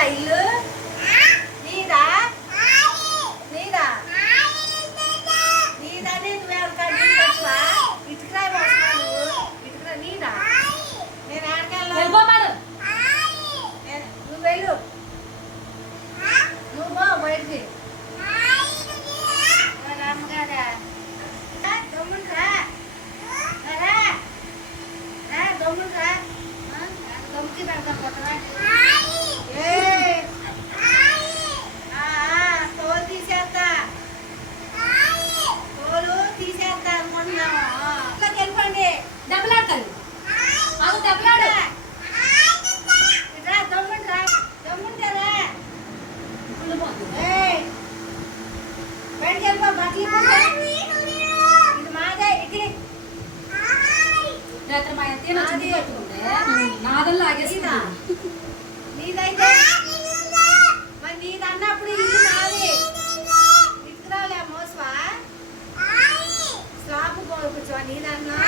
నీదా ఇల్లు? నీదా? నీదా? నీదని నువ్వు ఇటుకురా వస్తున్నావు. ఇటుకురా నీదా? నేను ఆడకెళ్ళాను. నువ్వు వెళ్ళు, నువ్వు పో బయటికి. అమ్మగారా దమ్ముంట్రా, దమ్ముంట్రా, దమ్ముకి పెడతా కొట్టరా. తోలు తీసేస్తా, తోలు తీసేస్తా అనుకుంటున్నావా? వెళ్ళిపోండి. దెబ్బలాడతాను, దెబ్బలాడు. ఇట్రా దమ్ముంట్రా, దమ్ముంటారా? బయటికి వెళ్ళిపో, బట్టలు ఇది మాదే. ఇటు నాదల్లా ఆగేసిందా? నీదైతే మరి నీది అన్నప్పుడు ఇల్లు నాది. ఇటుకురాలే మోసవా, స్లాబ్ కూర్చోవా నీదన్నా.